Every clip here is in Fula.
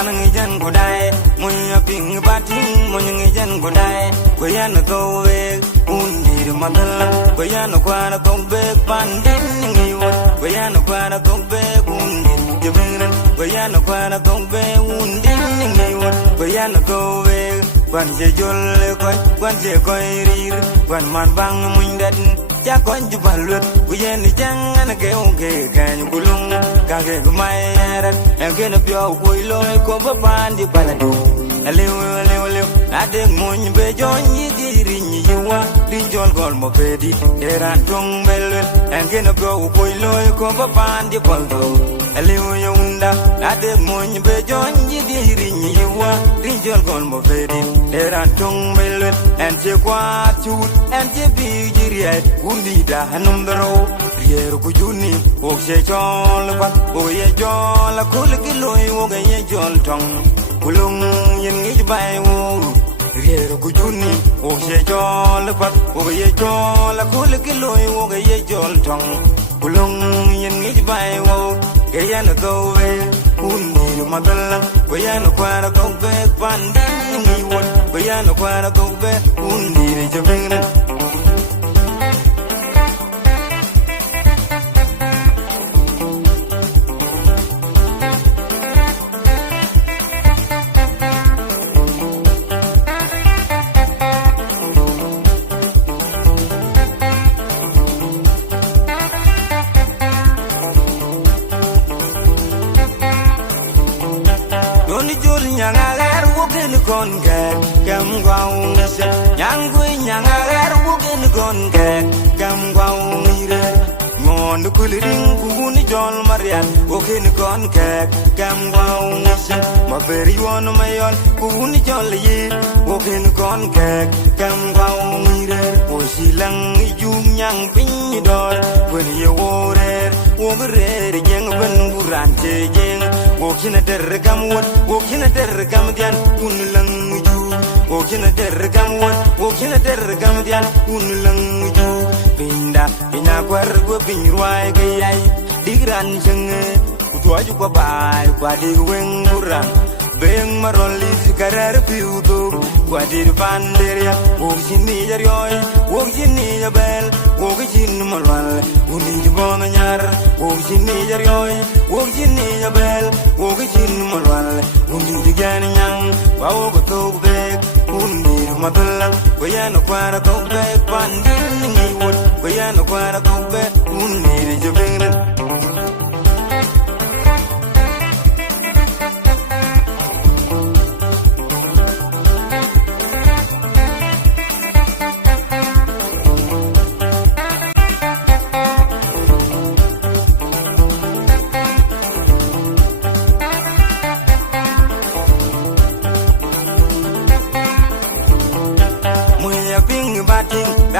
dan ngi jan ko dai mun ya ping bating mun ngi jan ko dai ko ya no go we undi madal ko ya no kwa na go be pandin ngi wo ko ya no kwa na go be undi jebenen ko ya no kwa na go be undi ngi wo ko ya no go we kwan je jol ko kwan je ko rir kwan man bang mun dat cha kon ju balut ku yen ni jang an ke on ke kan kulung ka ke mai ran en ke na pyo ku lo ko ba pan di baladu alew ade mun be jon yi di rin yi wa rin jol gol mo pe di eran tong bel en ke na pyo ku lo ko ba pan di baladu alew unda ade mun be jon yi di rin yi wa rin jol gol mo pe di eran tong bel en je kwa chut en je bi jiri undi da hanum daro yer ku juni o se jol ba o ye jol ko le kilo o ga ye jol tong kulung yen ngi bai wo yer ku juni o se jol ba o ye jol ko le kilo o ga ye jol tong kulung yen ngi bai wo ga ya no go we undi madalla ko ya no kwara go be pandi ngi wo ko ya no kwara go be undi je bengna nyangagar wogen kon ke kam gwaung se nyangui nyangagar wogen kon ke kam gwaung ire mon kuliring kuni jol marian wogen kon ke kam gwaung se ma peri won mayon kuni jol yi wogen kon ke kam gwaung ire o silang ijung nyang pin dor wen ye worer wogrer jeng ben buran te jeng wokina der gam won wokina der gam dian unlang ju wokina der gam won wokina der gam dian unlang ju pinda ina kwar go pin ruai ga yai digran jeng tuaju ko bai kwa di wen buran beng maroli karar piudo kwa di banderia wokini jarioy wokini jabel wokin malwal uni jibon nyar wokini jarioy wokini jabel wokin malwal uni digan nyang wa wo to be uni madalla ko ya no kwara to be pandin ngi won ko ya no kwara to be uni jibengna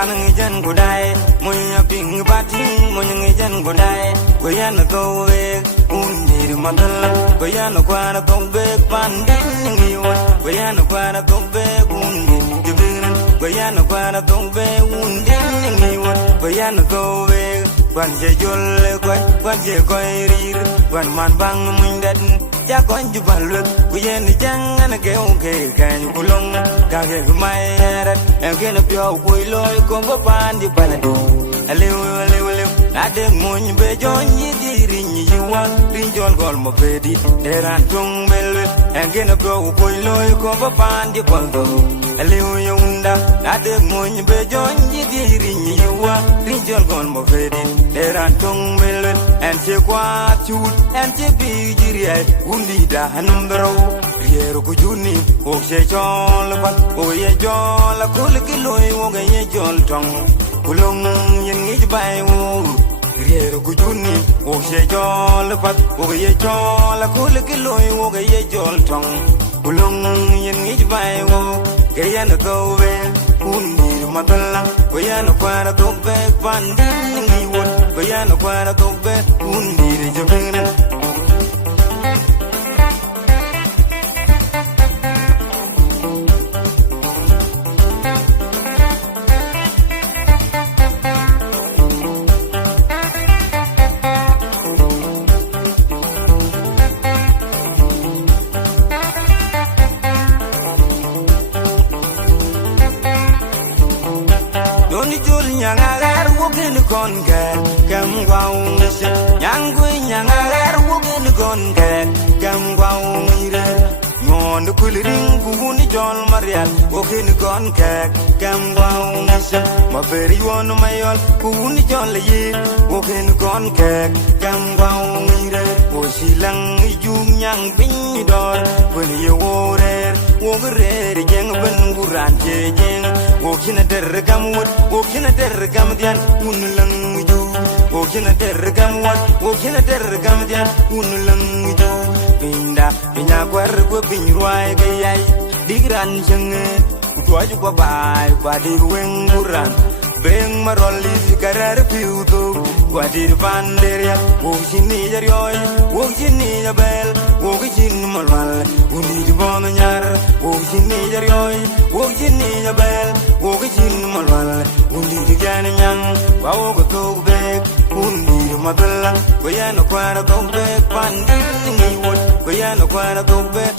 dan ngi jan ko dai mo ya ping bating mo ngi jan ko dai ko ya no go we undi madal ko ya no kwa na go be pandin ngi wo ko ya no kwa na go be undi jibiran ko ya no kwa na go be undi ngi wo ko ya no go we kwan je jol kwan je ko rir kwan man bang mun dat ya kon ju balut ku yen jang an ke on ke kan kulong ka ke mai rat en ke no pyo ku loy ko ba pan di baladu alew ade mun be jon yi di rin yi wa rin jol gol mo be di deran tung bel en ke no pyo ku loy ko ba pan di baladu alew unda ade mun be jon yi di rin yi wa rin jol gol mo be di deran tung bel en che kwa chut en che bi jiri undi da hanum daro yer ku juni o se jol ba o ye jol ko le kilo o ga ye jol tong kulong yen ngi bai wo yer ku juni o se jol ba o ye jol ko le kilo o ga ye jol tong kulong yen ngi bai wo ke ya no go we undi madalla ko ya no kwara to be pandin ngi wo ko ya no kwara to be undi je bengna Uni jul nyangagar wokin konke Kem waung se Nyang kui nyangagar wokin konke Kem waung ire Ngon de kuliring kuni jol marial wokin konke Kem waung se Ma beri won mayol kuni jol ye wokin konke Kem waung ire Wo silang ijung nyang pin dor Wen ye worer Wogrer jeng ben guran jeng Wokina dergam wot Wokina dergam dian Unlang ju Wokina dergam wot Wokina dergam dian Unlang ju Pinda Pinya kwar gua pinyruai gayai Digran jenge Utua juga bai Padi weng guran Beng maroli karar piutu Wadir banderia Wokini jarioi Wokini jabel Wokini malwal Uni di bono nyar Wokini jarioi Wokini jabel Wokini malwal Uni di gani nyang Wawo gotok bek Uni di madalang Goyano kwara tok bek Pandir ningi wot Goyano kwara tok bek